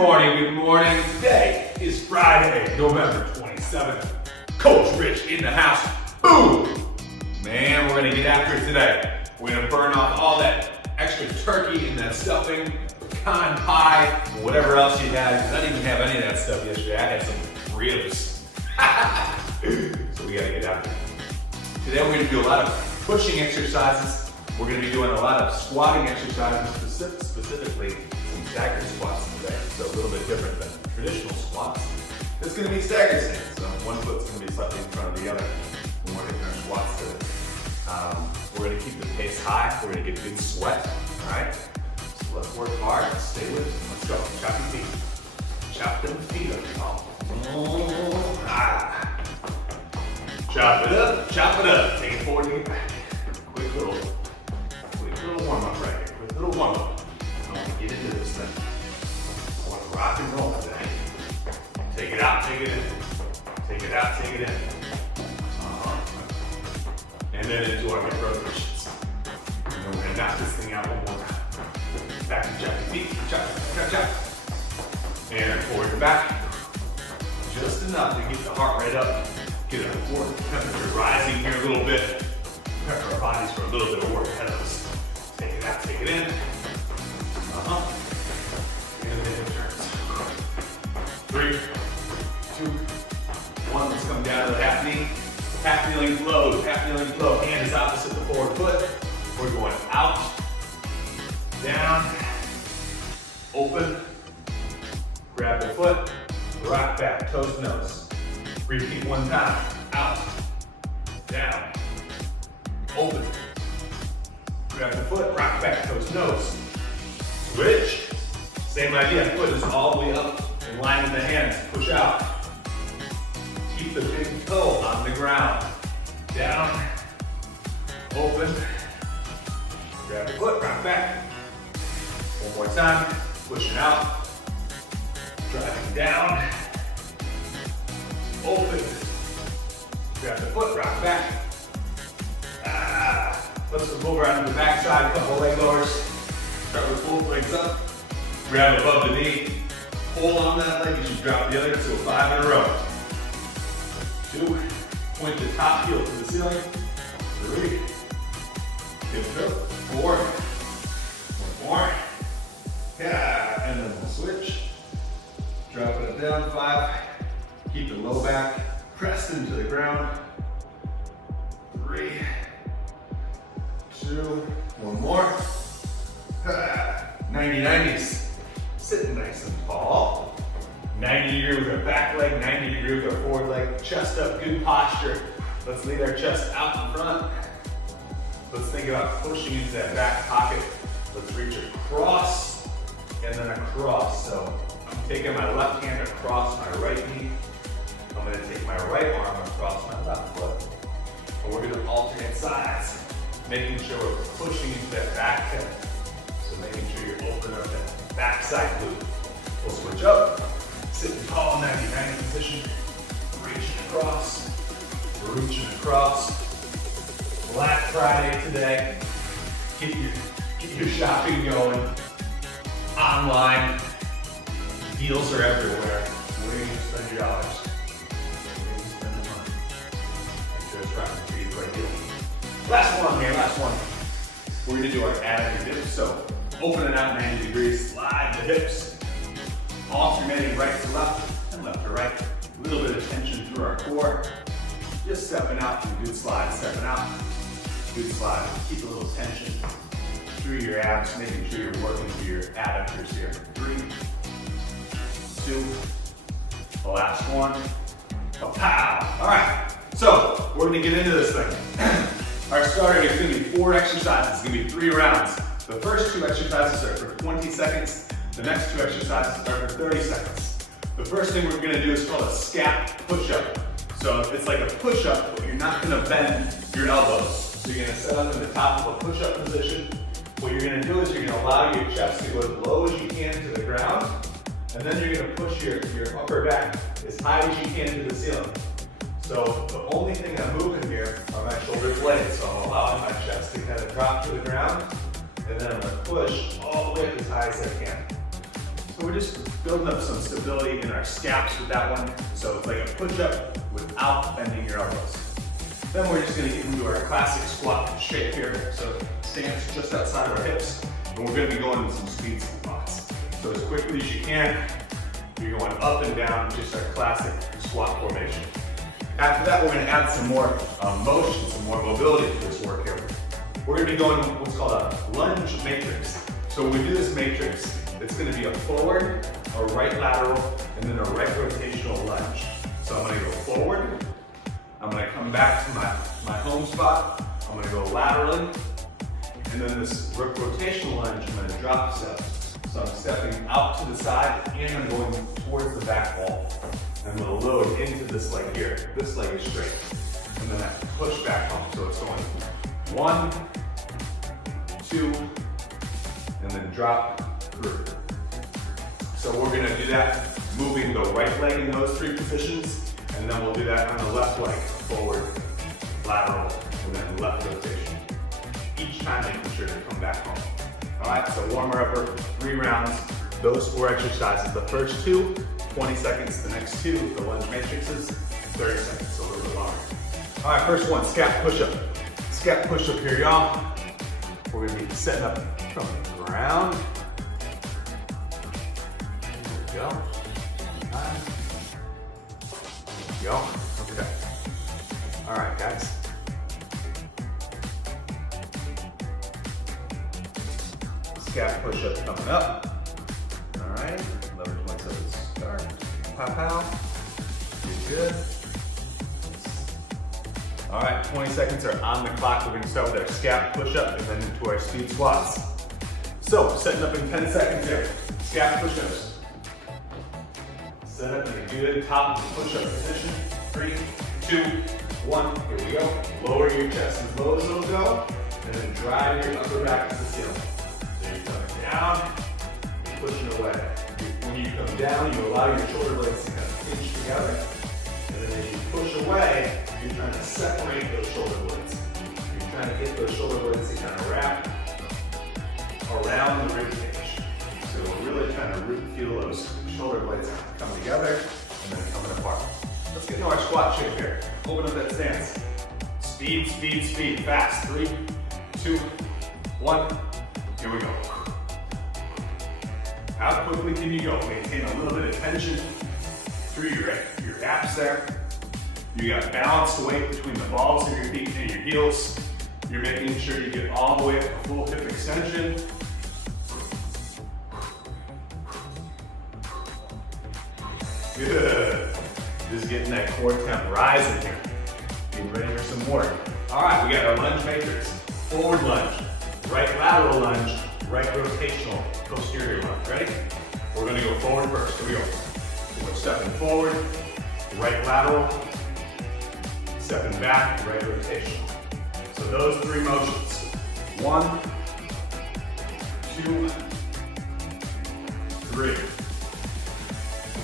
Good morning. Today is Friday, November 27th. Coach Rich in the house. Boom! Man, we're gonna get after it today. We're gonna burn off all that extra turkey and that stuffing, pecan pie, and whatever else you had. I didn't even have any of that stuff yesterday. I had some ribs. So we gotta get after it. Today we're gonna do a lot of pushing exercises. We're gonna be doing a lot of squatting exercises, specifically some staggered squats today. So a little bit different than traditional squats. It's gonna be staggered stance. So one foot's gonna be slightly in front of the other when we're hitting our squats today. We're gonna keep the pace high. We're gonna get good sweat, all right? So let's work hard, stay with it. Let's go, chop your feet. Chop them feet up, y'all. Chop it up, chop it up. Take it forward and get back. Quick little warm up right here. Quick little warm up. I want to get into this thing. I want to rock and roll today. Take it out, take it in. Take it out, take it in. And then into our hip rotations. And then we're going to knock this thing out one more time. Back to chop your feet. Chop, chop, chop. And forward and back. Just enough to get the heart rate up. Get our core temperature rising here a little bit. Prepare our bodies for a little bit of work ahead of us. Take it out, take it in. And then it turns. 3, 2, 1. Let's come down to the half knee. Half kneeling flow, half kneeling flow. Hand is opposite the forward foot. We're going out, down, open, grab the foot, rock back, toes to nose. Repeat one time, out, down, open, grab the foot, rock back, toes to nose. Switch, same idea, foot is all the way up in line with the hands, push out. Keep the big toe on the ground. Down, open, grab the foot, rock back. One more time, pushing out, driving down, open, grab the foot, rock back. Let's move over onto the back side, a couple leg lowers. Start with both legs up, grab above the knee, hold on that leg, you should drop the other, so 5 in a row. 2, point the top heel to the ceiling. 3, good go. 4, one more. Yeah, and then we'll switch. Dropping it down, 5. Keep the low back pressed into the ground. 3, 2, one more. 90-90s. Sitting nice and tall. 90 degree with our back leg, 90 degree with our forward leg. Chest up, good posture. Let's lead our chest out in front. Let's think about pushing into that back pocket. Let's reach across and then across. So I'm taking my left hand across my right knee. I'm going to take my right arm across my left foot. And we're going to alternate sides, making sure we're pushing into that back hip. So making sure you open up that back side glute. We'll switch up. Sitting tall, 90-90 position. Reaching across. Reaching across. Black Friday today. Get your shopping going. Online. Deals are everywhere. Where are you going to spend your dollars? Where are you going to spend the money? Make sure it's right for you, the right deal. Last one here, last one. We're going to do our adductor dips. So open it out 90 degrees. Slide the hips. Alternating right to left and left to right. A little bit of tension through our core. Just stepping out, good slide, stepping out, good slide. Keep a little tension through your abs, making sure you're working through your adductors here. 3, 2, the last one. Pow! All right, so we're gonna get into this thing. Our starter is gonna be 4 exercises. It's gonna be 3 rounds. The first 2 exercises are for 20 seconds. The next 2 exercises are for 30 seconds. The first thing we're gonna do is called a SCAP push-up. So it's like a push-up, but you're not gonna bend your elbows. So you're gonna set up in the top of a push-up position. What you're gonna do is you're gonna allow your chest to go as low as you can to the ground, and then you're gonna push your upper back as high as you can to the ceiling. So the only thing I'm moving here are my shoulder blades. So I'm allowing my chest to kind of drop to the ground, and then I'm gonna push all the way up as high as I can. So we're just building up some stability in our scaps with that one. So it's like a push-up without bending your elbows. Then we're just gonna get into our classic squat shape here. So stance just outside of our hips. And we're gonna be going with some speed squats. So as quickly as you can, you're going up and down, just our classic squat formation. After that, we're gonna add some more motion, some more mobility to this work here. We're gonna be going what's called a lunge matrix. So when we do this matrix, it's gonna be a forward, a right lateral, and then a right rotational lunge. So I'm gonna go forward, I'm gonna come back to my home spot, I'm gonna go laterally, and then this rotational lunge, I'm gonna drop step. So I'm stepping out to the side and I'm going towards the back wall. I'm gonna load into this leg here. This leg is straight. And then I push back home. So it's going 1, 2, and then drop through. So we're gonna do that moving the right leg in those 3 positions, and then we'll do that on the left leg, forward, lateral, and then left rotation. Each time making sure to come back home. All right, so warmer upper, 3 rounds, those 4 exercises. The first 2, 20 seconds. The next 2, the lunge matrices, 30 seconds, so a little bit longer. All right, first one, SCAP push-up. SCAP push-up here, y'all. We're gonna be setting up from the ground. There we go. There we go. Okay. All right, guys. SCAP push-up coming up. All right, leverage myself to start. Pow, pow. You're good. All right, 20 seconds are on the clock. We're gonna start with our SCAP push-up and then into our speed squats. So, setting up in 10 seconds here. SCAP push-ups. Set up in a good top push-up position. 3, 2, 1, here we go. Lower your chest as low as it'll go, and then drive your upper back to the ceiling. So you're coming down, you're pushing away. When you come down, you allow your shoulder blades to kind of pinch together. And then as you push away, you're trying to separate those shoulder blades. You're trying to get those shoulder blades to kind of wrap around the rib cage. So we're really trying to feel those shoulder blades come together and then coming apart. Let's get into our squat shape here. Open up that stance. Speed, speed, speed. Fast. 3, 2, 1. Here we go. How quickly can you go? Maintain a little bit of tension through your abs there. You got balanced weight between the balls of your feet and your heels. You're making sure you get all the way up to full hip extension. Good. Just getting that core temp rising here. Getting ready for some work. All right, we got our lunge matrix. Forward lunge, right lateral lunge, right rotational, posterior lunge. Ready? We're gonna go forward first. Here we go. So we're stepping forward, right lateral, stepping back, right rotational. So those 3 motions. 1, 2, 3.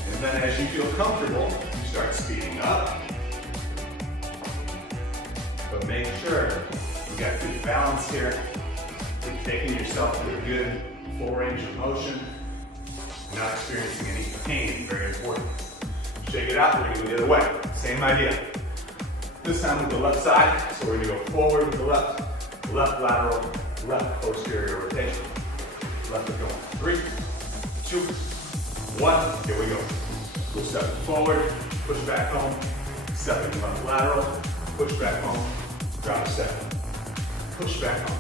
And then as you feel comfortable, you start speeding up. But make sure you got good balance here. You're taking yourself to a good full range of motion. Not experiencing any pain, very important. Shake it out, we're gonna go the other way. Same idea. This time with the left side, so we're gonna go forward with the left, left lateral, left posterior rotation. Left is going. 3, 2, 1, here we go. We'll step forward, push back home, stepping left lateral, push back home, drop a step, push back home.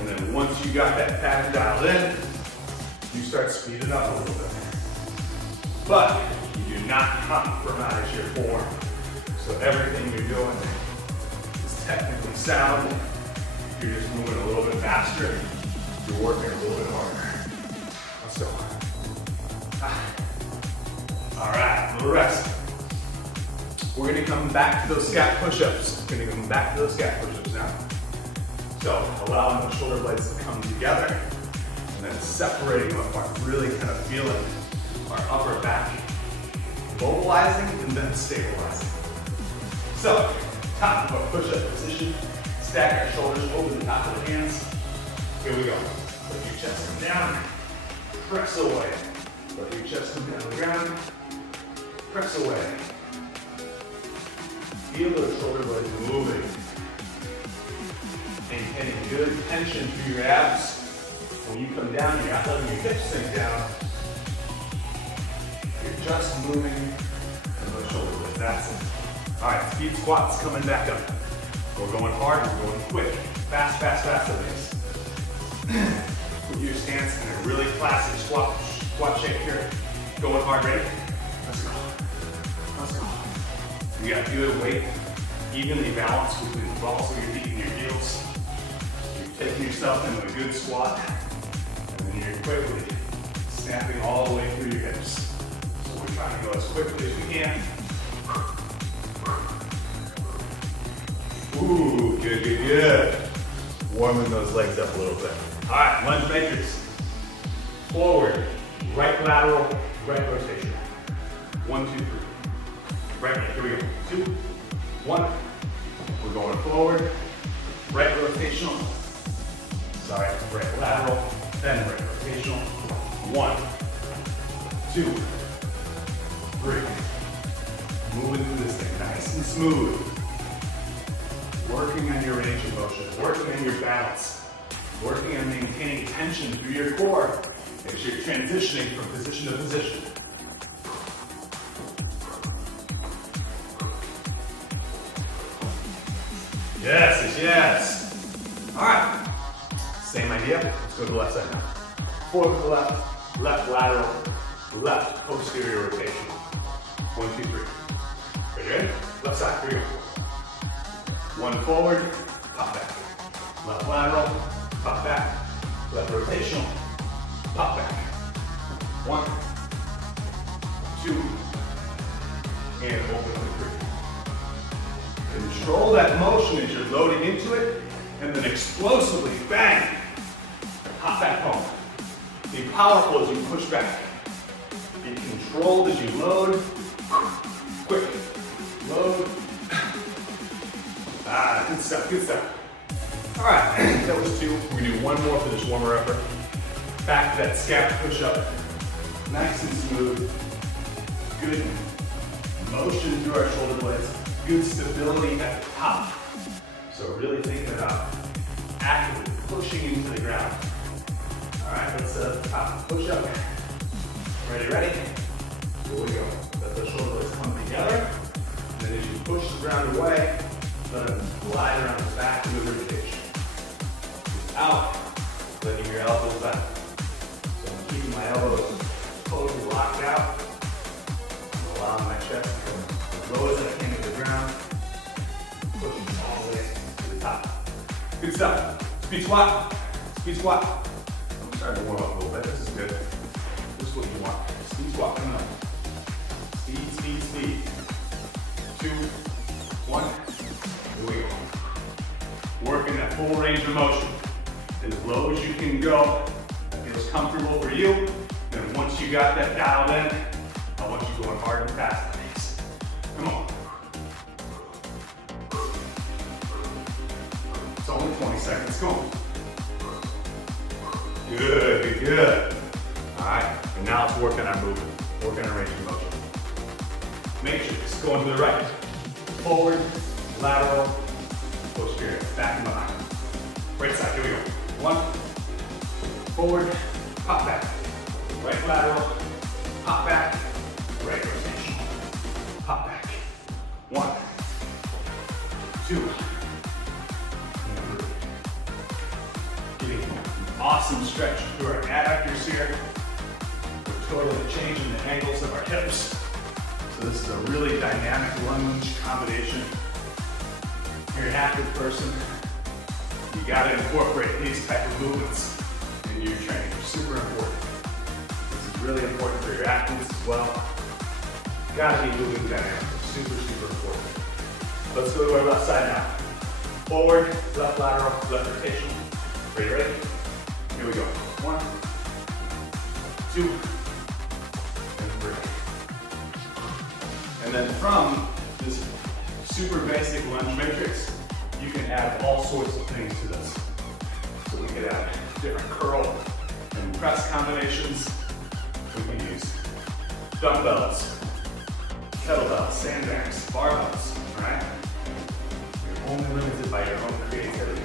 And then once you got that pattern dialed in, you start speeding up a little bit. But you do not compromise your form. So everything you're doing is technically sound. You're just moving a little bit faster. You're working a little bit harder. Let's go. All right, a little rest. We're gonna come back to those SCAP push-ups. We're gonna come back to those SCAP push-ups now. So allowing the shoulder blades to come together and then separating them apart, really kind of feeling our upper back mobilizing and then stabilizing. So, top of a push-up position, stack our shoulders over the top of the hands. Here we go. Let your chest come down, press away. chest come down to the ground. Press away. Feel those shoulder blades moving. Maintaining good tension through your abs. When you come down, you're not letting your hips sink down. You're just moving those shoulder blades. That's it. All right, speed squats coming back up. We're going hard, we're going quick. Fast, fast, fast at this. Put your stance in a really classic squat shape here. Going hard, ready? Let's go. Let's go. You got good weight, evenly balanced between the balls of your feet and your heels. You're taking yourself into a good squat, and then you're quickly snapping all the way through your hips. So we're trying to go as quickly as we can. Ooh, good, good, good. Warming those legs up a little bit. All right, lunge matrix. Forward, right lateral, right rotation. 1, 2, 3. Right leg, here we go. 2, 1. We're going forward, right rotational. Sorry, right lateral, then right rotational. 1, 2, 3. Moving through this thing nice and smooth. Working on your range of motion, working on your balance, working on maintaining tension through your core as you're transitioning from position to position. Yes, yes, yes. All right, same idea. Let's go to the left side now. Forward to the left, left lateral, left posterior rotation. 1, 2, 3. Ready? Left side, here we go. 1 forward, pop back. Left lateral, pop back. Left rotational, pop back. 1, 2, and open with 3. Control that motion as you're loading into it, and then explosively, bang, hop back home. Be powerful as you push back. Be controlled as you load. Quick, load. Ah, good stuff, good stuff. All right, that was 2. We're gonna do 1 more for this warmer upper. Back to that SCAP push-up. Nice and smooth. Good motion through our shoulder blades. Good stability at the top. So really thinking about actively pushing into the ground. All right, let's set up the top push-up. Ready, ready? Here we go. Let the shoulder blades come together. And then as you push the ground away, let them glide around the back of the rotation. Out, letting your elbows back. So I'm keeping my elbows totally locked out. I'm allowing my chest to come as low as I can to the ground. Pushing all the way to the top. Good stuff. Speed squat. Speed squat. I'm starting to warm up a little bit. This is good. This is what you want. Speed squat coming up. Speed, speed, speed. 2, 1. Here we go. Working that full range of motion. As low as you can go. That feels comfortable for you. Then once you got that dialed in, I want you going hard and fast on these. Come on. It's only 20 seconds. Come on. Good, good, good. All right, and now let's work on our movement. Work on our range of motion. Matrix, going to the right. Forward, lateral, posterior, back and behind. Right side, here we go. 1, forward, pop back. Right lateral, pop back. Right rotation, pop back. 1, 2, and 3. Getting an awesome stretch through our adductors here. We're totally changing the angles of our hips. So this is a really dynamic lunge combination. If you're an active person, you gotta incorporate these type of movements into your training. They're super important. This is really important for your athletes as well. Gotta be moving dynamic. Super, super important. Let's go to our left side now. Forward, left lateral, left rotation. Ready? Here we go. 1, 2, and 3. And then from this super basic lunge matrix, you can add all sorts of things to this. So we could add different curl and press combinations. We can use dumbbells, kettlebells, sandbags, barbells, all right? You're only limited by your own creativity.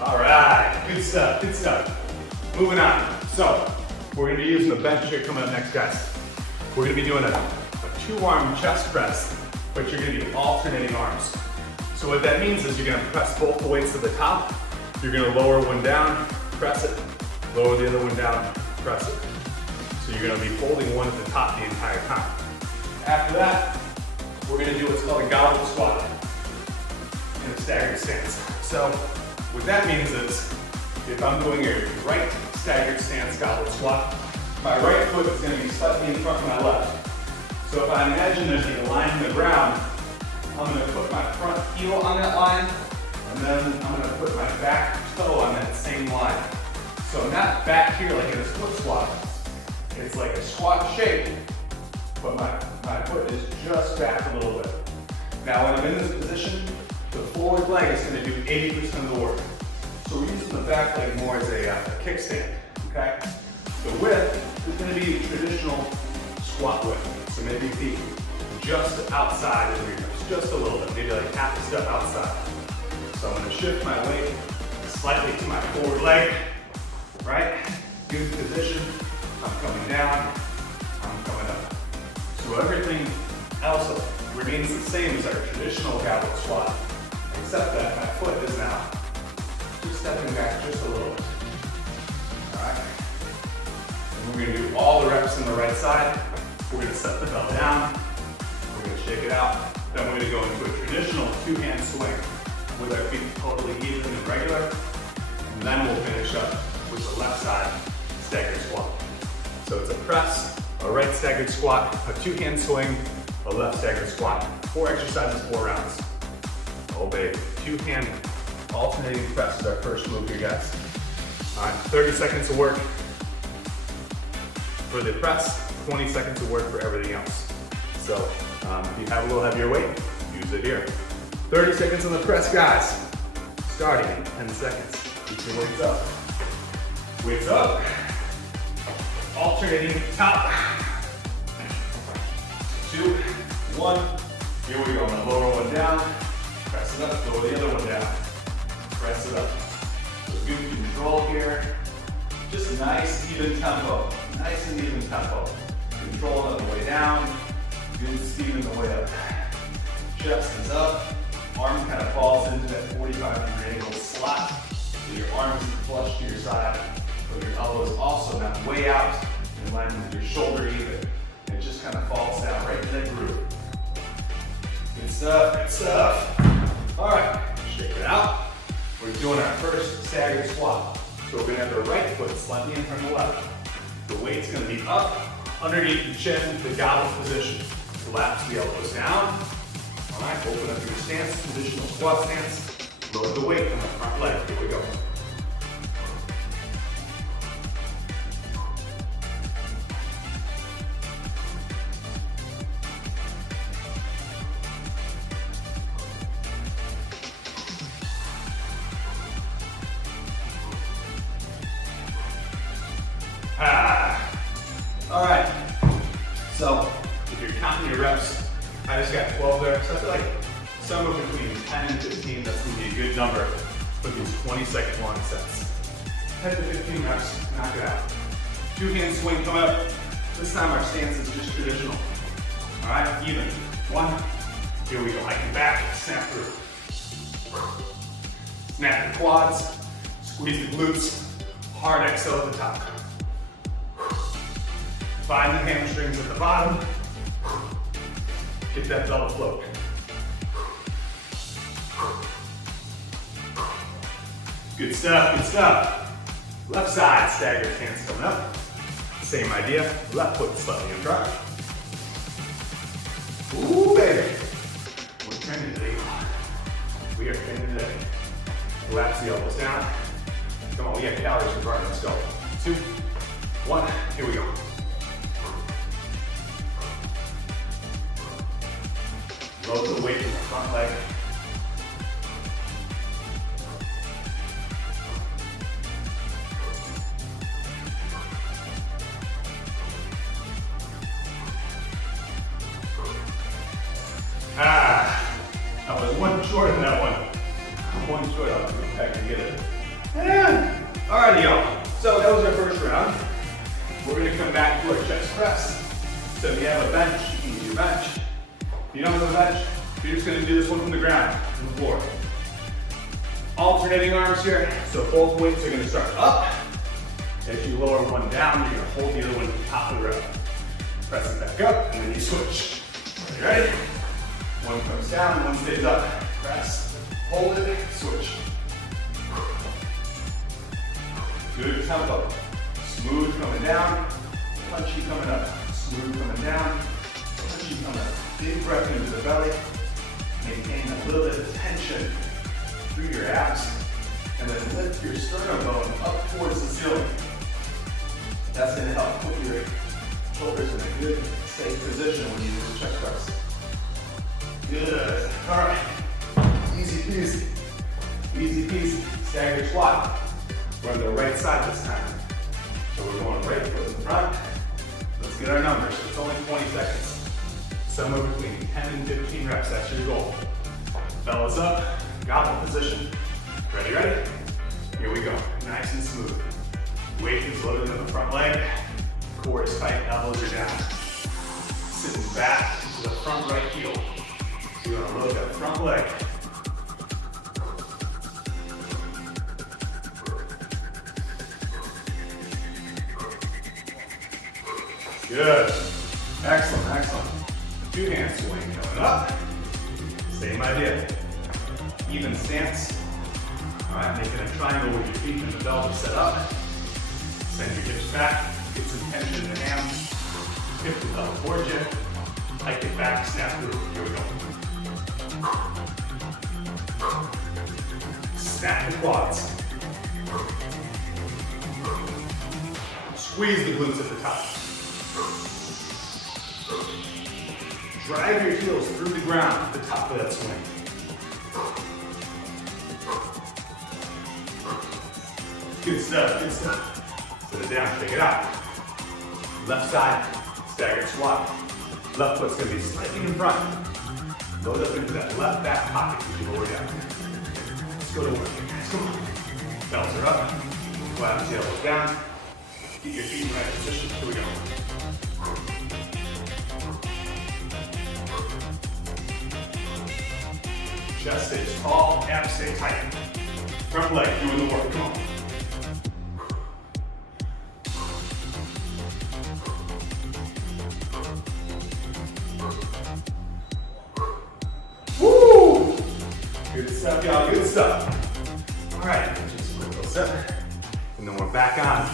All right, good stuff, good stuff. Moving on. So, we're gonna be using the bench here coming up next, guys. We're gonna be doing a two-arm chest press, but you're gonna be alternating arms. So what that means is you're gonna press both the weights to the top. You're gonna lower one down, press it, lower the other one down, press it. So you're gonna be holding one at the top the entire time. After that, we're gonna do what's called a goblet squat in a staggered stance. So what that means is, if I'm doing a right staggered stance goblet squat, my right foot is gonna be slightly in front of my left. So if I imagine there's a line in the ground, I'm gonna put my front heel on that line, and then I'm gonna put my back toe on that same line. So I'm not back here like in a split squat. It's like a squat shape, but my foot is just back a little bit. Now when I'm in this position, the forward leg is gonna do 80% of the work. So we're using the back leg more as a kickstand, okay? The width is gonna be traditional squat width. So maybe feet just outside of your hips, just a little bit, maybe like half a step outside. So I'm gonna shift my weight slightly to my forward leg, right? Good position, I'm coming down, I'm coming up. So everything else remains the same as our traditional goblet squat, except that my foot is now just stepping back just a little bit. All right? And we're gonna do all the reps on the right side. We're gonna set the bell down, we're gonna shake it out, then we're gonna go into a traditional two-hand swing with our feet totally even and regular, and then we'll finish up with the left side staggered squat. So it's a press, a right staggered squat, a two-hand swing, a left staggered squat. 4 exercises, 4 rounds. Oh baby, two-hand alternating press is our first move here, guys. All right, 30 seconds of work for the press, 20 seconds of work for everything else. So if you have a little heavier weight, use it here. 30 seconds on the press, guys. Starting in 10 seconds. Keep your weights up. Weights up. Alternating top. 2, 1. Here we go. I'm gonna lower one down. Press it up. Lower the other one down. Press it up. So good control here. Just nice, even tempo. Nice and even tempo. Control on the way down. Good speed on the way up. Chest is up. Arm kind of falls into that 45-degree angle slot. So your arms flush to your side, but your elbows also not way out in line with your shoulder either. It just kind of falls down right in that groove. Good stuff, good stuff. All right, shake it out. We're doing our first staggered squat. So we're gonna have the right foot slightly in front of the left. The weight's gonna be up underneath the chin, the goblet position. Collapse the elbows down. All right, open up your stance, positional squat stance. Load the weight on the front leg. Here we go. All right, so if you're counting your reps, I just got 12 there, so I feel like somewhere between 10 and 15, that's gonna be a good number for these 20-second long sets. 10 to 15 reps, knock it out. Two-hand swing coming up. This time our stance is just traditional. All right, even. 1, here we go. I can back, snap through. Snap the quads, squeeze the glutes, hard exhale at the top. Find the hamstrings at the bottom. Get that double float. Good stuff, good stuff. Left side staggered stance coming up. Same idea, left foot slightly in front. Ooh, baby. We're training today. We are training today. Collapse the elbows down. Come on, we got calories to burn. Let's go. 2, 1, here we go. Load the weight in the front leg. I was one short in that one. One short, I'll go back and get it. Yeah. Alrighty, y'all. So that was our first round. We're gonna come back to our chest press. So if you have a bench, you can use your bench. If you don't have a bench, you're just gonna do this one from the ground, from the floor. Alternating arms here, so both weights are gonna start up. As you lower one down, you're gonna hold the other one at the top of the row. Press it back up, and then you switch. Are you ready? One comes down, one stays up. Press, hold it, switch. Good tempo. Smooth coming down, punchy coming up. Smooth coming down, punchy coming up. Big breath into the belly. Maintain a little bit of tension through your abs. And then lift your sternum bone up towards the ceiling. That's going to help put your shoulders in a good, safe position when you do the chest press. Good. All right. Easy peasy. Easy peasy. Staggered squat. We're on the right side this time. So we're going right foot in front. Let's get our numbers. It's only 20 seconds. Somewhere between 10 and 15 reps. That's your goal. Bellows up. Goblet position. Ready, ready? Here we go. Nice and smooth. Weight is loaded on the front leg. Core is tight. Elbows are down. Sitting back to the front right heel. So you want to load that front leg. Good. Excellent, excellent. Two hand swing coming up. Same idea. Even stance. All right, making a triangle with your feet and the belt is set up. Send your hips back. Get some tension in the hands. Hip the belt towards you. Hike it back, snap through. Here we go. Snap the quads. Squeeze the glutes at the top. Drive your heels through the ground at the top of that swing. Good stuff, good stuff. Put it down, shake it out. Left side, staggered squat. Left foot's gonna be slightly in front. Load up into that left back pocket as you lower down. Let's go to work. Come on. Belts are up. Flat tailbone down. Get your feet in the right position. Here we go. Chest stays tall, abs stay tight. Front leg doing the work. Come on. Woo! Good stuff, y'all. Good stuff. All right, just a little step, and then we're back on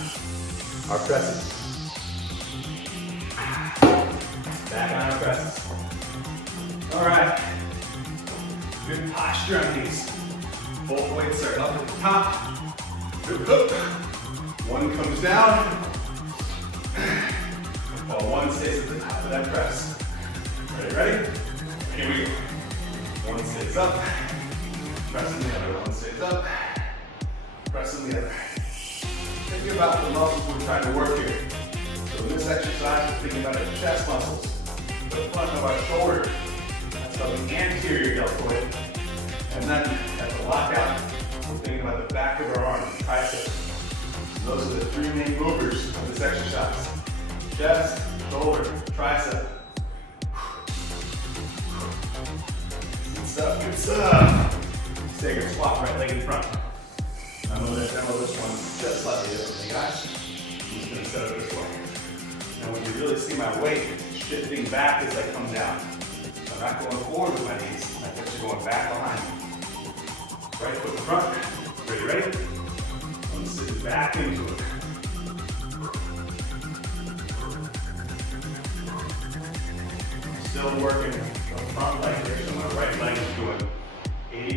our presses. Back on our presses. All right. Good posture on these. Both weights are up at the top. Good hook. One comes down, while one stays at the top of that press. Ready, ready? Here we go. One stays up, pressing the other. One stays up, pressing the other. Think about the muscles we're trying to work here. So in this exercise, we're thinking about our chest muscles, the front of our shoulder. So the anterior deltoid, and then at the lockout, we're thinking about the back of our arm, triceps. And those are the three main movers of this exercise. Chest, shoulder, tricep. Good stuff, good stuff. Staggered squat, right leg in front. I'm going to demo this one just slightly differently, guys. I'm just going to set it this way. Now when you really see my weight shifting back as I come down. I'm not going forward with my knees. I'm actually going back behind. Right foot in front. Ready, ready? I'm sitting back into it. Still working the front leg here, so my right leg is doing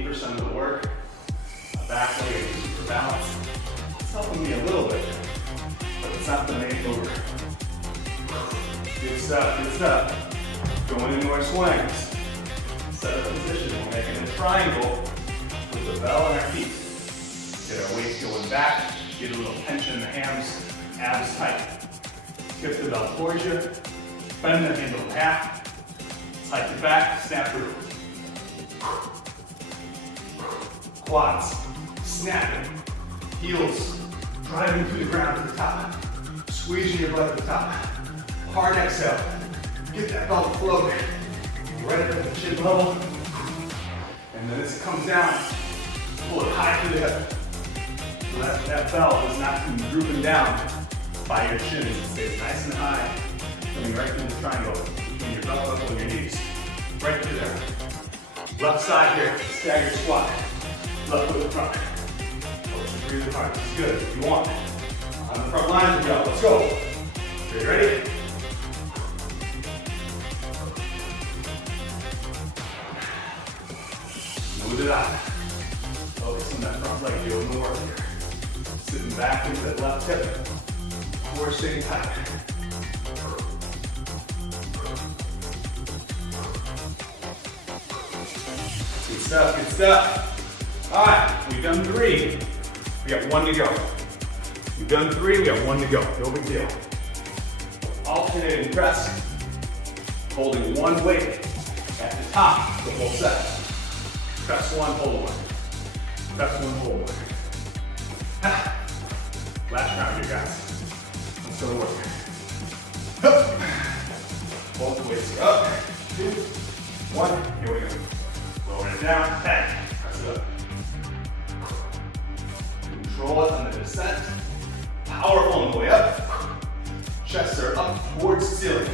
80% of the work. My back leg is using for balance. It's helping me a little bit, but it's not the main mover. Good stuff, good stuff. Going into our swings. Set up position. We're making a triangle with the bell on our feet. Get our weight going back. Get a little tension in the hams. Abs tight. Tip the bell towards you. Bend the handle in half. Hike it back. Snap through. quads snapping, heels driving through the ground to the top, squeezing your butt to the top. Hard exhale, get that belt floating right up at the chin level, and then as it comes down, pull it high through the hip. So that belt is not drooping down by your shins. It stays nice and high, coming right through the triangle between your belt level and your knees. Right through there. Left side here, staggered squat. Left foot in front. Push and breathe hard. This is good if you want. On the front line, we go. Let's go. Are you ready? Smooth it out. Focus on that front leg, doing the work here. Sitting back into that left hip. Core staying tight. Good stuff, good stuff. All right, we've done 3. We got 1 to go. We've done 3, we got 1 to go. No big deal. Alternating press, holding one weight at the top of the whole set. Press 1, hold 1. Press 1, hold 1. Last round here, guys. Let's go to work. Up. Both ways. Up. 2, 1. Here we go. Lower it down. 10. Press it up. Control it on the descent. Powerful on the way up. Chests are up towards the ceiling.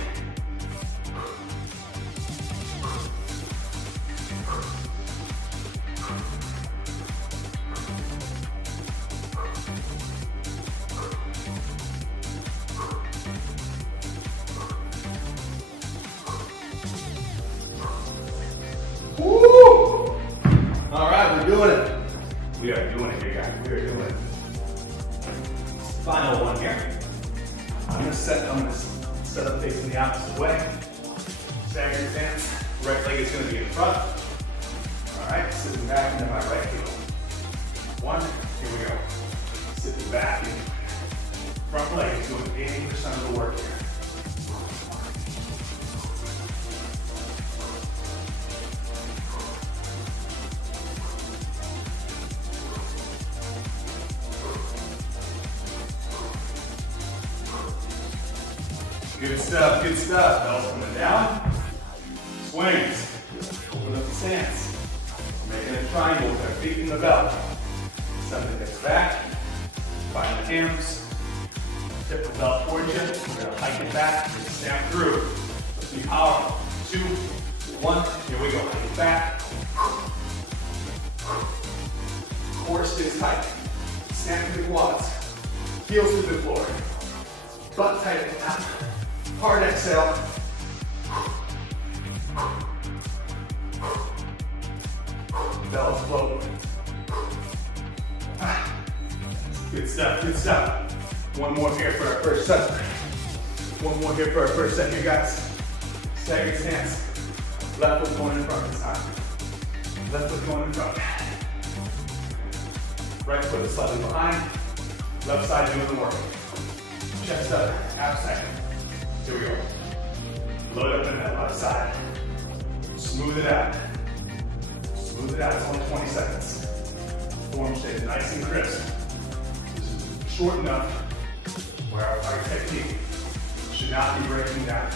Woo! All right, we're doing it. We are doing it here, guys. We are doing it. Final one here. I'm gonna set up facing the opposite way. Staggered stance. Right leg is gonna be in front. All right, sitting back into my right heel. 1, here we go. Sitting back in. Front leg is doing 80% of the work here. Good stuff, good stuff. Belts coming down. Swings. Open up the stance. Making a triangle with our feet in the belt. Send the hips back. Find the hams. Tip the belt towards you. We're going to hike it back and snap through. Let's be powerful. 2, 1. Here we go. Hike it back. Core stays tight. Snap the quads. Heels to the floor. Butt tight at the top. Hard exhale. Belts floating. Good stuff, good stuff. 1 more here for our first set. 1 more here for our first set here, guys. Staggered stance. Left foot going in front this time. Left foot going in front. Right foot is slightly behind. Left side doing the work. Chest up, abs tight. Here we go. Load up in that left side. Smooth it out. Smooth it out. It's only 20 seconds. Form stays nice and crisp. This is short enough where our technique should not be breaking down.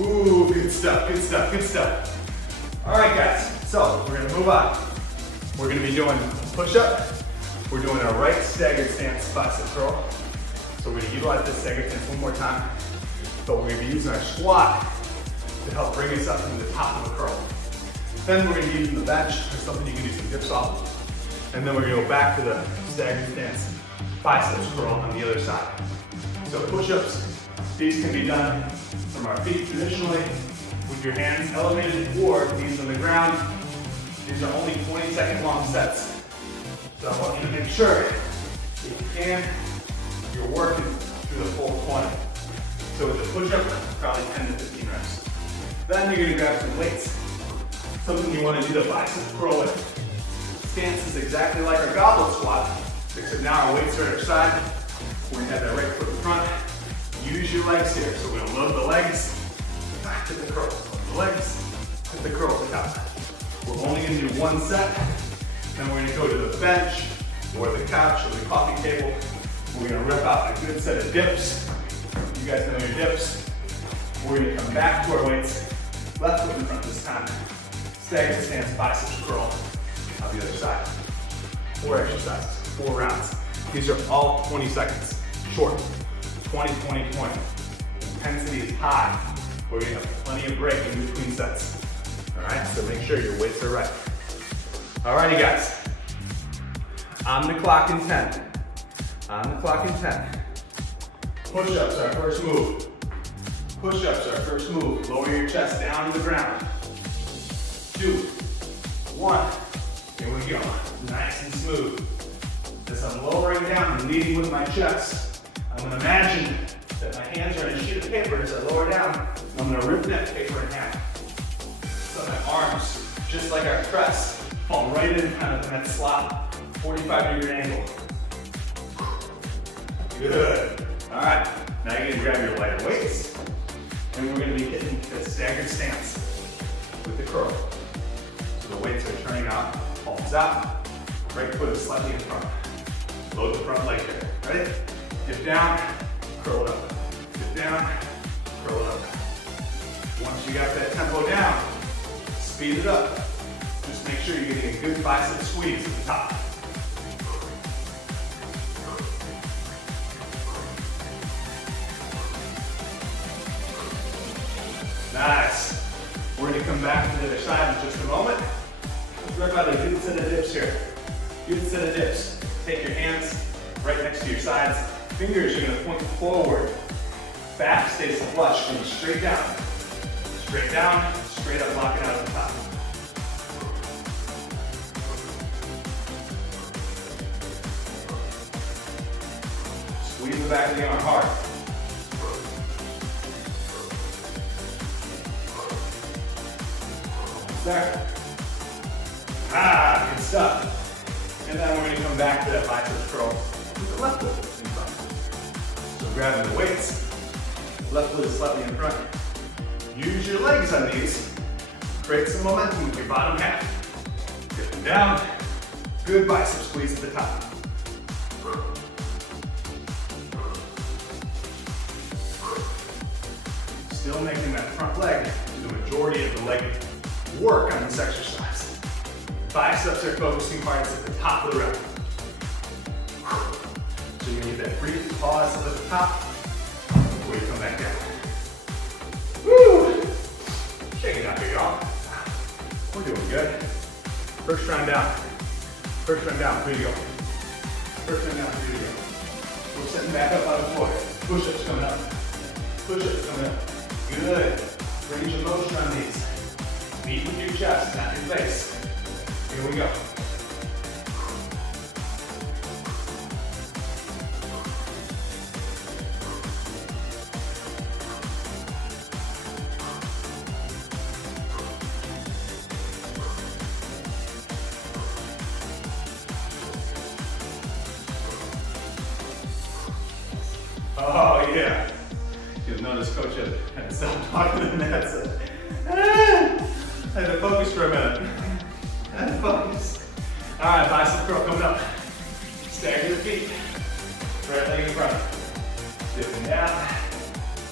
Ooh, good stuff, good stuff, good stuff. All right, guys. So we're gonna move on. We're gonna be doing push-up. We're doing our right staggered stance bicep curl. So we're gonna utilize this staggered stance 1 more time. But we're gonna be using our squat to help bring us up to the top of the curl. Then we're gonna be using the bench or something you can do some dips off. And then we're gonna go back to the staggered stance biceps curl on the other side. So push-ups, these can be done from our feet traditionally with your hands elevated or knees on the ground. These are only 20-second long sets. So I want you to make sure, if you can, you're working through the full 20. So with the push-up, probably 10 to 15 reps. Then you're gonna grab some weights. Something you wanna do the bicep curl with. Stance is exactly like our goblet squat, except now our weights are at our side. We're gonna have that right foot in front. Use your legs here. So we're gonna load the legs, back to the curl. Load the legs, Hit the curl at the top. We're only gonna do one set, then we're gonna go to the bench, or the couch, or the coffee table. We're gonna rip out a good set of dips. You guys know your dips. We're gonna come back to our weights. Left foot in front this time. Staggered stance, biceps curl on the other side. 4 exercises, 4 rounds. These are all 20 seconds, short. 20, 20, 20. Intensity is high. We're gonna have plenty of break in between sets. All right, so make sure your weights are right. All righty, guys. On the clock in 10. On the clock in 10. Push-ups are our first move. Push-ups are our first move. Lower your chest down to the ground. 2, 1. Here we go. Nice and smooth. As I'm lowering down and leading with my chest, I'm going to imagine that my hands are on a sheet of paper as I lower down. I'm going to rip that paper in half. So my arms, just like our press, fall right in kind of in that slot, 45-degree angle. Good. All right. Now you're going to grab your lighter weights, and we're going to be hitting that staggered stance with the curl. So the weights are turning out, palms out, right foot is slightly in front. Load the front leg there. Ready? Dip down, curl it up. Dip down, curl it up. Once you got that tempo down, speed it up. Just make sure you're getting a good bicep squeeze at the top. Nice. We're going to come back to the other side in just a moment. Let's work out a good set of dips here. Good set of dips. Take your hands right next to your sides. Fingers are going to point forward. Back stays flush, going straight down. Straight down, straight up, lock it out at the top. Squeeze the back of the arm hard. There. Ah, good stuff. And then we're going to come back to that biceps curl with the left foot in front. So grabbing the weights, left foot is slightly in front. Use your legs on these. Create some momentum with your bottom half. Get them down. Good bicep squeeze at the top. Still making that front leg do the majority of the leg work on this exercise. Biceps are focusing hardest at the top of the rep. So you need that brief pause at the top before you come back down. Woo! Shake it out here, y'all. We're doing good. First round down. First round down. Here you go. First round down. Here you go. We're sitting back up on the floor. Push-ups coming up. Push-ups coming up. Good. Range of motion on these. Lead with your chest, not your face. Here we go. Oh yeah. You'll notice Coach had to stop talking to the net. So. I had to focus for a minute. I had to focus. All right, bicep curl coming up. Stagger your feet. Right leg in front. Dipping down.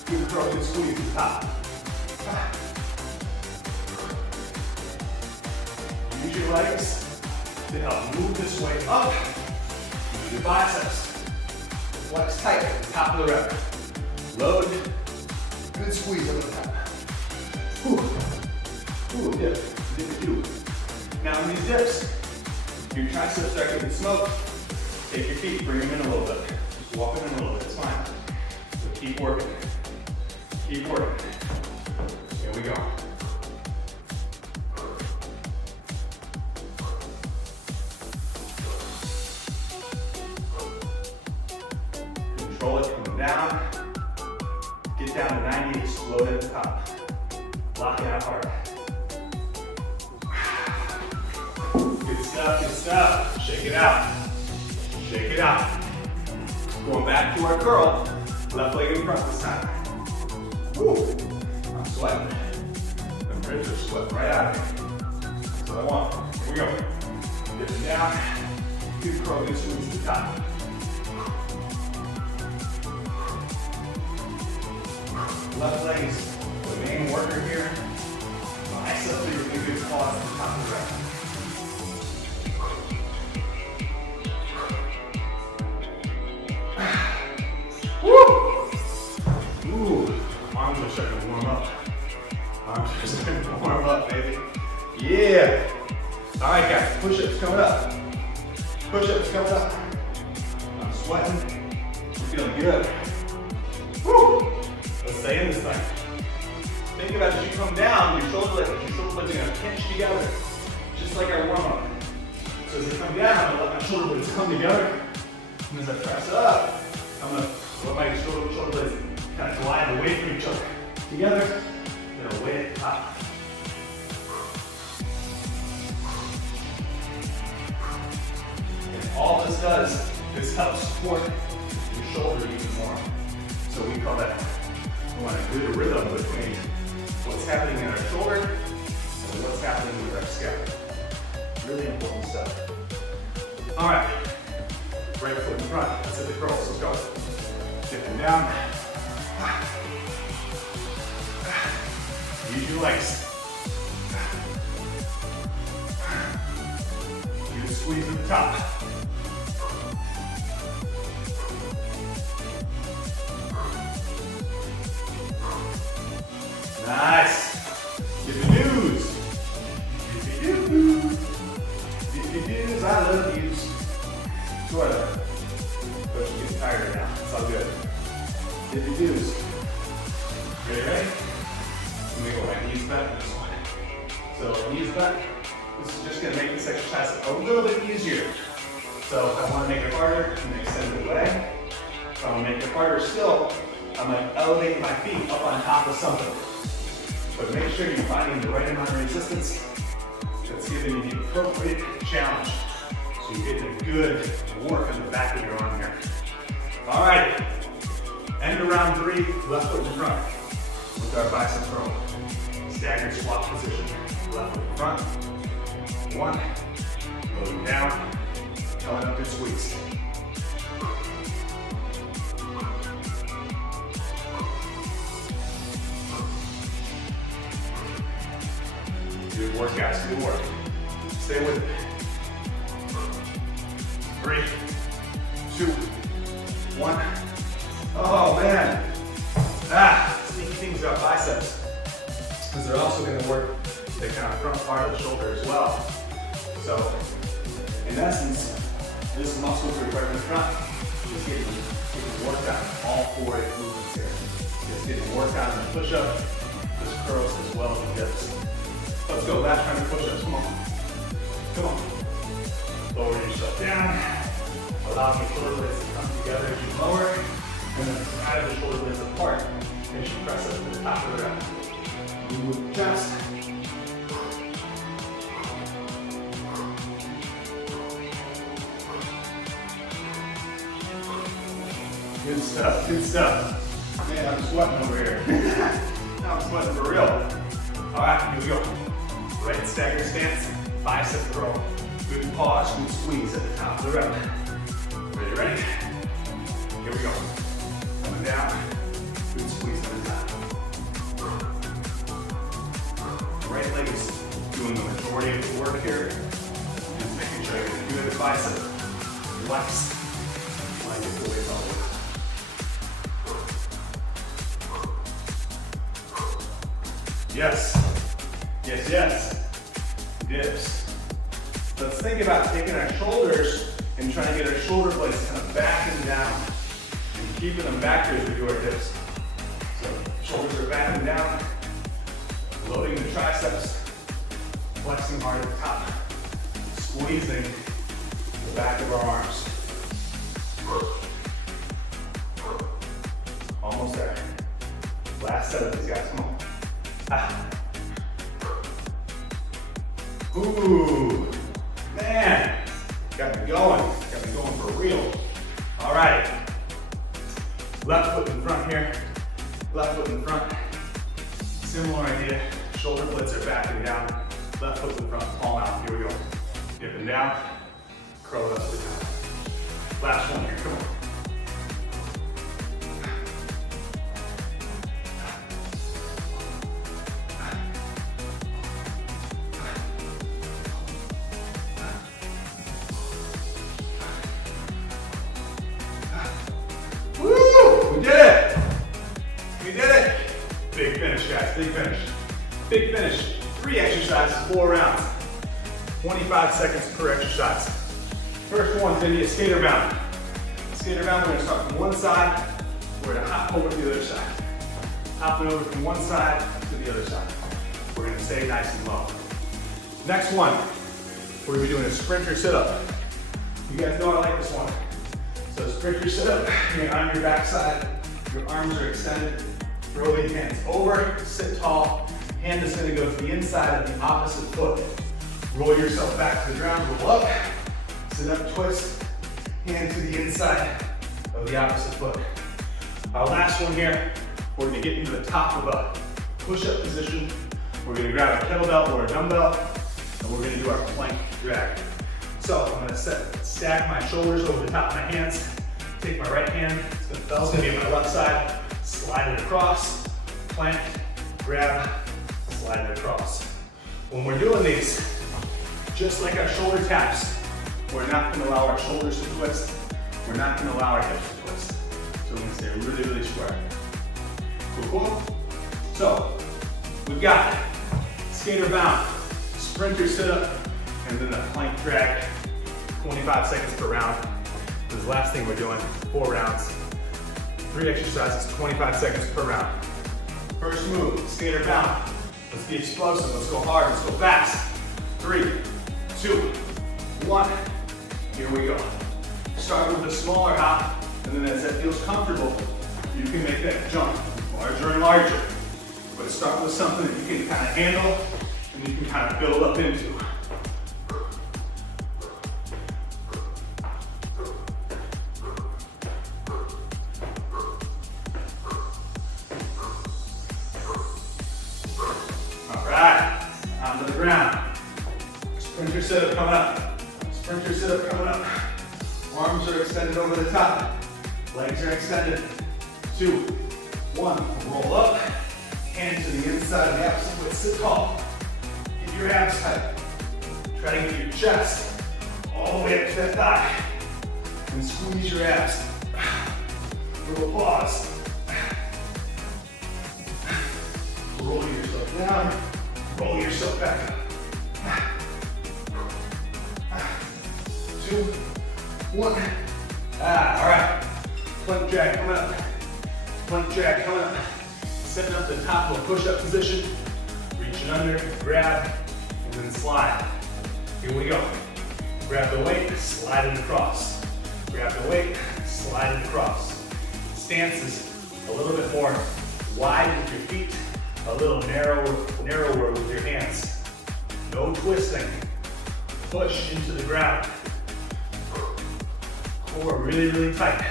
Good curl, good squeeze at the top. Use your legs to help move this weight up. Use your biceps. Flex tight at the top of the rep. Load. Good squeeze up at the top. Ooh, dip, dip, dip. Now in these dips, your triceps start getting smoked. Take your feet, bring them in a little bit. Just walk them in a little bit, it's fine. So keep working. Keep working. Here we go. Control it coming down. Get down to 90, explode at the top. Lock it out hard. Good stuff, good stuff. Shake it out. Shake it out. Going back to our curl. Left leg in front this time. Woo. I'm sweating. Ribs are sweating right out of me. That's what I want. Here we go. Dipping down. Good curl, good squeeze to the top. Left leg is the main worker here. Biceps are your good quads at the top of the rep. Woo! Ooh, arms are starting to warm up. Arms are starting to warm up, baby. Yeah! All right, guys, push-ups coming up. Push-ups coming up. I'm sweating. I'm feeling good. Woo! Let's stay in this thing. Think about as you come down, your shoulder blades are going to pinch together, just like our warm-up. So as I come down, I'm going to let my shoulder blades come together. And as I press up, I'm going to let my shoulder blades kind of glide away from each other. Together, then away at the top. And all this does is help support your shoulder even more. So we call that, we want a good rhythm between what's happening in our shoulder and what's happening with our scap. Really important stuff. All right, right foot in front. Let's hit the curls. Let's go. Dipping down. Use your legs. Good squeeze at the top. Nice. Dippy-doos. Dippy-doos. Dippy-doos. I love these. Sort of. But you get tired now. It's all good. Dippy-doos. Ready? Let me go my knees back. So knees back. This is just going to make this exercise a little bit easier. So if I want to make it harder, I'm going to extend the leg. If I want to make it harder still, I'm going to elevate my feet up on top of something. But make sure you're finding the right amount of resistance that's giving you the appropriate challenge. So you're getting a good work on the back of your arm here. All right. End of round 3, left foot in front with our bicep curl. Staggered squat position. Left foot in front. 1. Loading down. Coming up and squeeze. Good work, guys. Good work. Stay with it. 3, 2, 1. Oh man. Sneaky things about biceps, because they're also going to work the kind of front part of the shoulder as well. So, in essence, this muscle group right in the front is getting worked on all 4 movements here. It's getting worked on the push-up, this curls as well as the dips. Let's go, last round of push-ups, come on. Come on. Lower yourself down. Allow your shoulder blades to come together as you lower. And then drive the shoulder blades apart as you press up to the top of the rep. Move the chest. Good stuff, good stuff. Man, I'm sweating over here. Now I'm sweating for real. All right, here we go. Right stagger stance, bicep curl. Good pause, good squeeze at the top of the rep. Ready? Here we go. Coming down, good squeeze at the top. Right leg is doing the majority of the work here. Just making sure you get good bicep. Relax. Line it the weight all the way. Yes. Yes, yes. Dips. Let's think about taking our shoulders and trying to get our shoulder blades kind of back and down. And keeping them back here as we do our dips. So shoulders are back and down. Loading the triceps. Flexing hard at the top. Squeezing the back of our arms. Almost there. Last set of these guys, come on. Ooh, man, got me going for real. All right, left foot in front here, left foot in front. Similar idea, Shoulder blades are back and down. Left foot in front, palm out. Here we go. Dip and down. Curl it up to the top. Last one here, come on. Woo! We did it! We did it! Big finish, guys, big finish. Big finish. 3 exercises, 4 rounds. 25 seconds per exercise. First one's gonna be a skater bound. Skater bound, we're gonna start from one side, we're gonna hop over to the other side. Hopping over from one side to the other side. We're gonna stay nice and low. Next one, we're gonna be doing a sprinter sit-up. You guys know I like this one. So sprinter sit-up, you're on your back side, your arms are extended, roll these hands over, sit tall, hand is gonna go to the inside of the opposite foot. Roll yourself back to the ground, roll up, sit up, twist, hand to the inside of the opposite foot. Our last one here, we're gonna get into the top of a push-up position. We're gonna grab a kettlebell or a dumbbell, and we're gonna do our plank drag. So I'm gonna stack my shoulders over the top of my hands, take my right hand, the bell's gonna be on my left side, slide it across, plank, grab, slide it across. When we're doing these, just like our shoulder taps, we're not gonna allow our shoulders to twist, we're not gonna allow our hips to twist. So we're gonna stay really, really square. Cool, cool? So, we've got skater bound, sprinter sit-up, and then a plank drag, 25 seconds per round. This is the last thing we're doing, 4 rounds. 3 exercises, 25 seconds per round. First move, skater bound. Let's be explosive, let's go hard, let's go fast. 3, 2, 1, here we go. Start with a smaller hop, and then as that feels comfortable, you can make that jump larger and larger. But start with something that you can kind of handle, and you can kind of build up into. Sprinter sit-up coming up. Sprinter sit-up coming up. Arms are extended over the top. Legs are extended. 2, 1. Roll up. Hand to the inside of the opposite foot. Sit tall. Get your abs tight. Try to get your chest all the way up to that thigh. And squeeze your abs. Little pause. Roll yourself down. Roll yourself back up. 2, 1. All right. Plank drag coming up. Plank drag coming up. Setting up the top of a push-up position. Reaching under, grab, and then slide. Here we go. Grab the weight, slide it across. Grab the weight, slide it across. Stance is a little bit more wide with your feet, a little narrower with your hands. No twisting. Push into the ground. Core really, really tight.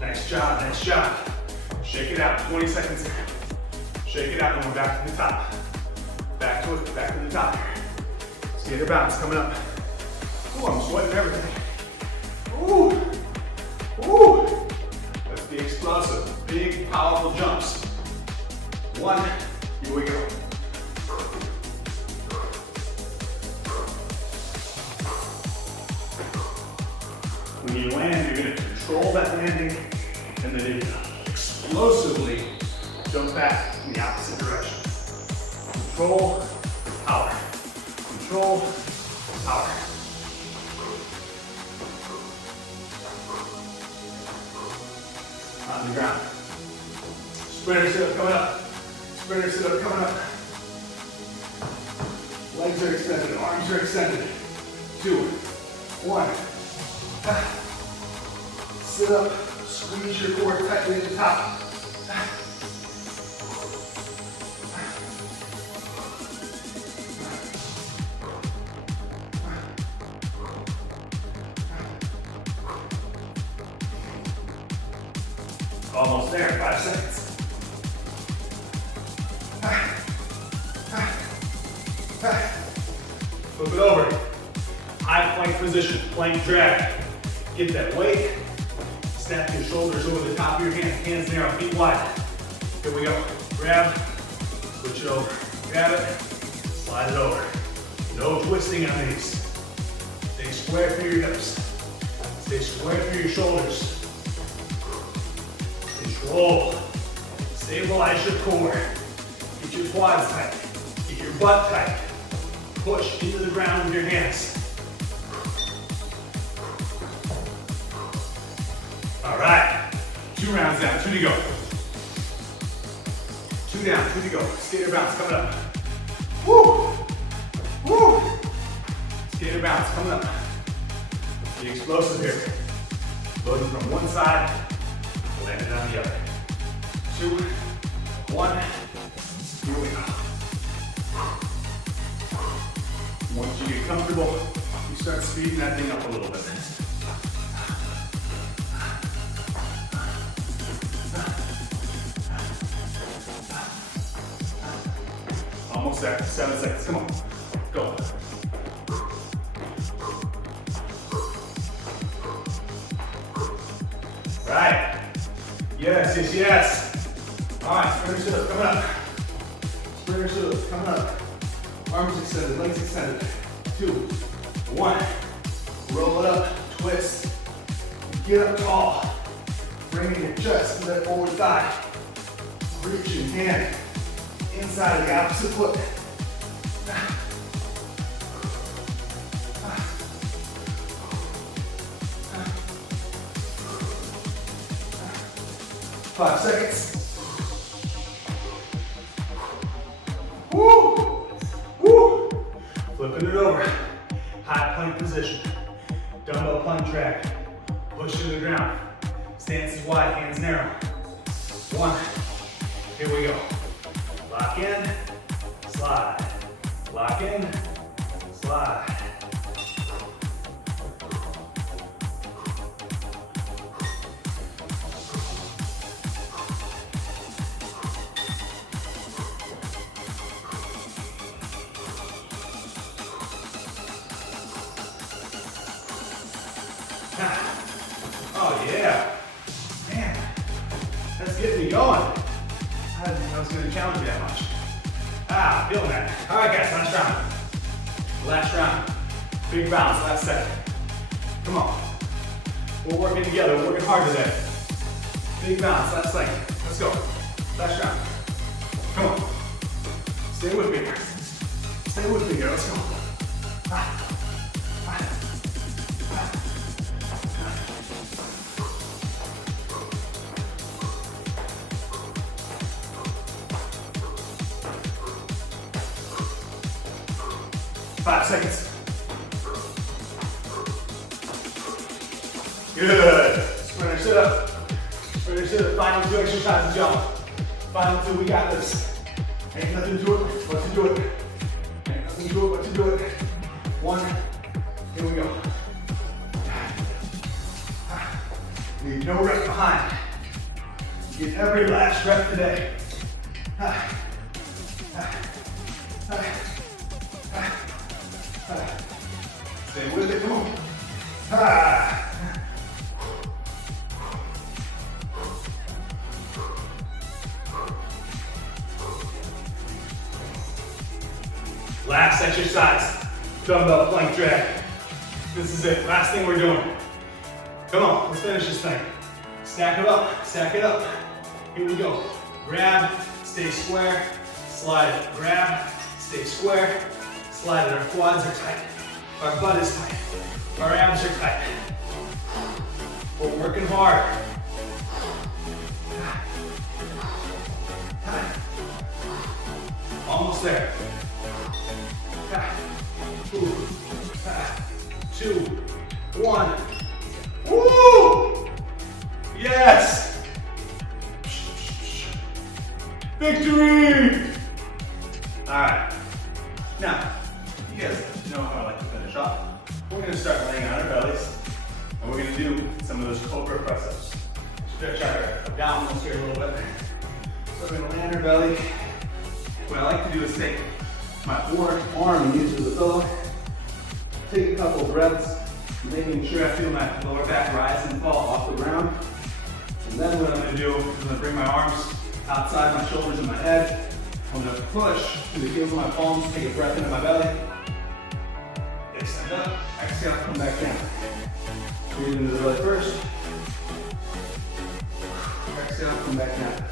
Nice job, nice job. Shake it out, 20 seconds. Shake it out, and we're back to the top. Back to it, back to the top. Skater bounce coming up. Ooh, I'm sweating everything. Ooh, ooh. Let's be explosive. Big, powerful jumps. 1, here we go. When you land, you're going to control that landing and then explosively jump back in the opposite direction. Control, power. Control, power. On the ground. Sprinter sit-up coming up. Sprinter sit-up coming up. Legs are extended, arms are extended. 2, 1. Sit up, squeeze your core tightly at the top. Almost there, 5 seconds. Flip it over. High plank position, plank drag. Get that weight. Snap your shoulders over the top of your hands. Hands narrow, feet wide. Here we go. Grab, switch it over. Grab it, slide it over. No twisting on these. Stay square through your hips. Stay square through your shoulders. Control. Stabilize your core. Get your quads tight. Get your butt tight. Push into the ground with your hands. All right. 2 rounds down. 2 to go. 2 down. 2 to go. Skater bounce coming up. Woo! Woo! Skater bounce coming up. Be explosive here. Loading from one side, landing on the other. 2, 1. Here we go. Once you get comfortable, you start speeding that thing up a little bit. Almost there, 7 seconds, come on, go. Right, yes, yes, yes. All right, sprinter sit-up coming up. Sprinter sit-up coming up. Arms extended, legs extended. 2, 1. Roll it up, twist. Get up tall. Bringing your chest to that forward thigh. Reach your hand inside of the opposite foot. 5 seconds. Woo! Woo! Flipping it over. High plank position. Dumbbell plunge drag. Push to the ground. Stance is wide, hands narrow. 1. Here we go. Lock in, slide. Lock in, slide. Oh yeah, man, that's getting me going. I didn't think I was going to challenge you that much. Feeling that. All right guys, last round. Last round. Big bounce, last set. Come on. We're working together, we're working hard today. Big bounce, last thing. Let's go. Last round. Come on. Stay with me here. Stay with me here, let's go. 5 seconds. Good. Sprinter sit up. Sprinter sit up. Final 2 exercises, y'all. Final 2, we got this. Ain't nothing to it but to do it. Ain't nothing to it but to do it. 1. Here we go. Leave no rep behind. Get every last rep today. Stay with it, come on. Last exercise, dumbbell plank drag. This is it, last thing we're doing. Come on, let's finish this thing. Stack it up, stack it up. Here we go. Grab, stay square, slide it. Grab, stay square, slide it. Our quads are tight. Our butt is tight. Our abs are tight. We're working hard. Almost there. 2, 1. Woo! Yes! Victory! All right. Now, you guys know how I like to finish off. We're gonna start laying on our bellies, and we're gonna do some of those cobra press-ups. stretch out our abdominals here a little bit. So we're gonna land our belly. What I like to do is take my forearm and use it as a pillow. Take a couple of breaths, making sure I feel my lower back rise and fall off the ground. And then what I'm gonna do is I'm gonna bring my arms outside my shoulders and my head. I'm gonna push through the heels of my palms, take a breath into my belly. Extend up, exhale, come back down. Breathe into the belly first. Exhale, come back down.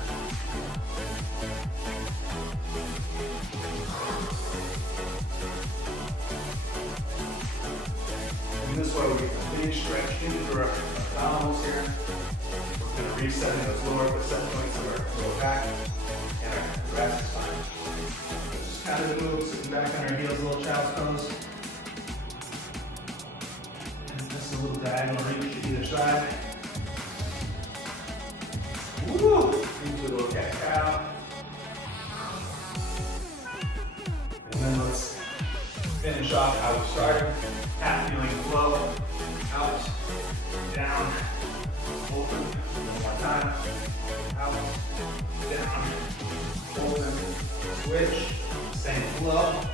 And this way we get a clean stretch into our abdominals here. We're going to reset in those lower facet points of our lower back and our thoracic spine. Just kind of move, sitting back on our heels, a little child's pose. And just a little diagonal reach to either side. Woo! Into a little cat-cow. And then let's finish off how we started. Half feeling flow. Out, down, open. One more time. Out, down, open, switch. Same flow.